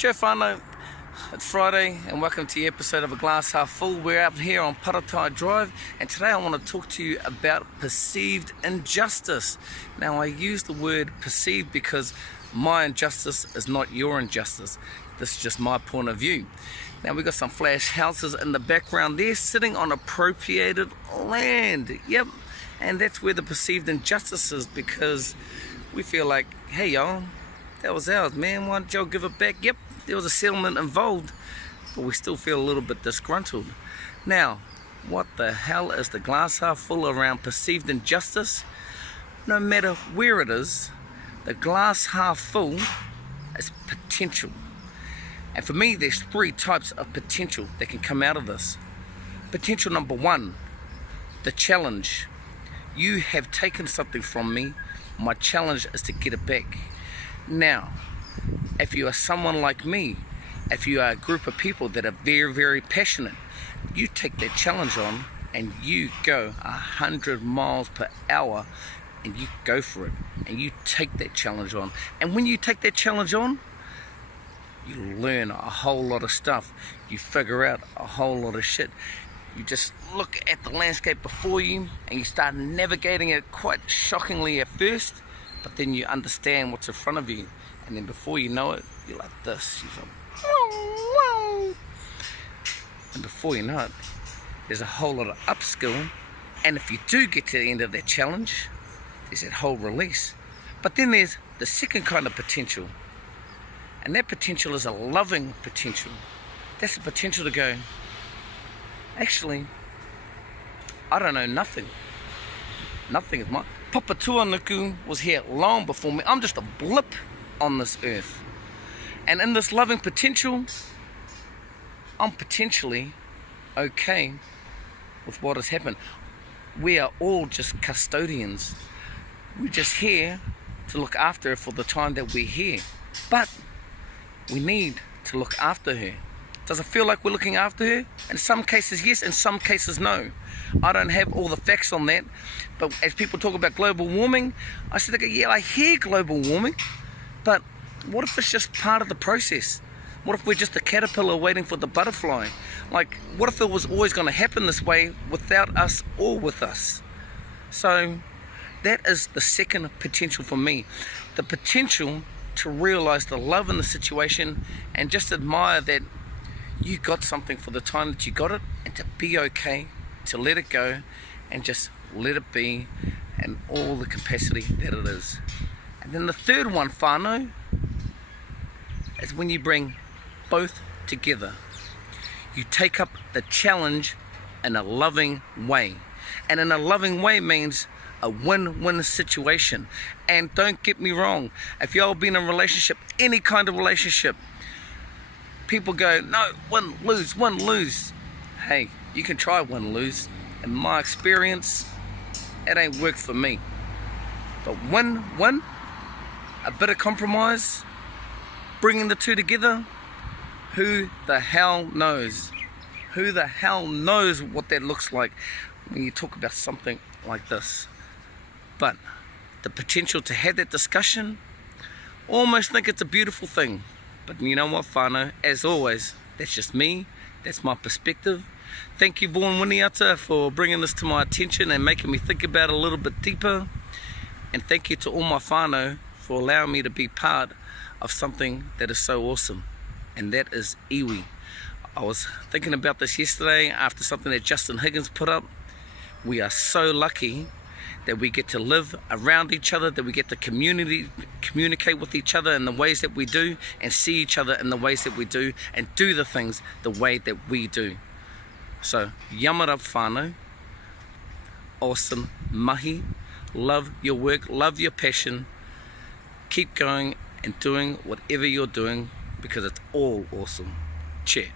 Chur whanau, it's Friday and welcome to the episode of A Glass Half Full. We're out here on Paratai Drive and today I want to talk to you about perceived injustice. Now I use the word perceived because my injustice is not your injustice. This is just my point of view. Now we've got some flash houses in the background there sitting on appropriated land. Yep, and that's where the perceived injustice is because we feel like, hey y'all, that was ours, man. Why don't y'all give it back? Yep, there was a settlement involved, but we still feel a little bit disgruntled. Now, what the hell is the glass half full around perceived injustice? No matter where it is, the glass half full is potential. And for me, there's three types of potential that can come out of this. Potential number one, the challenge. You have taken something from me. My challenge is to get it back. Now, if you are someone like me, if you are a group of people that are very, very passionate, you take that challenge on and you go 100 miles per hour and you go for it and you take that challenge on. And when you take that challenge on, you learn a whole lot of stuff. You figure out a whole lot of shit. You just look at the landscape before you and you start navigating it quite shockingly at first, but then you understand what's in front of you, and then before you know it, you're like this. You're like, wow. And before you know it, there's a whole lot of upskill, and if you do get to the end of that challenge, there's that whole release. But then there's the second kind of potential, and that potential is a loving potential. That's the potential to go, actually, I don't know nothing. Nothing is mine. Papa Tuanuku was here long before me. I'm just a blip on this earth. And in this loving potential, I'm potentially okay with what has happened. We are all just custodians. We're just here to look after her for the time that we're here. But we need to look after her. Does it feel like we're looking after her? In some cases, yes. In some cases, no. I don't have all the facts on that. But as people talk about global warming, I said, yeah, I hear global warming. But what if it's just part of the process? What if we're just a caterpillar waiting for the butterfly? Like, what if it was always going to happen this way without us or with us? So that is the second potential for me. The potential to realize the love in the situation and just admire that you got something for the time that you got it, and to be okay, to let it go and just let it be and all the capacity that it is. And then the third one, whanau, is when you bring both together. You take up the challenge in a loving way. And in a loving way means a win-win situation. And don't get me wrong, if y'all been in a relationship, any kind of relationship, people go, no, win, lose. Hey, you can try win, lose. In my experience, it ain't worked for me. But win, a bit of compromise, bringing the two together, who the hell knows? Who the hell knows what that looks like when you talk about something like this? But the potential to have that discussion, almost think it's a beautiful thing. But you know what, whanau, as always, that's just me, that's my perspective. Thank you, Vaughan Winiata, for bringing this to my attention and making me think about it a little bit deeper. And thank you to all my whanau for allowing me to be part of something that is so awesome. And that is iwi. I was thinking about this yesterday after something that Justin Higgins put up. We are so lucky that we get to live around each other, that we get to communicate with each other in the ways that we do, and see each other in the ways that we do, and do the things the way that we do. So, yamara whanau, awesome, mahi, love your work, love your passion, keep going and doing whatever you're doing because it's all awesome. Chur.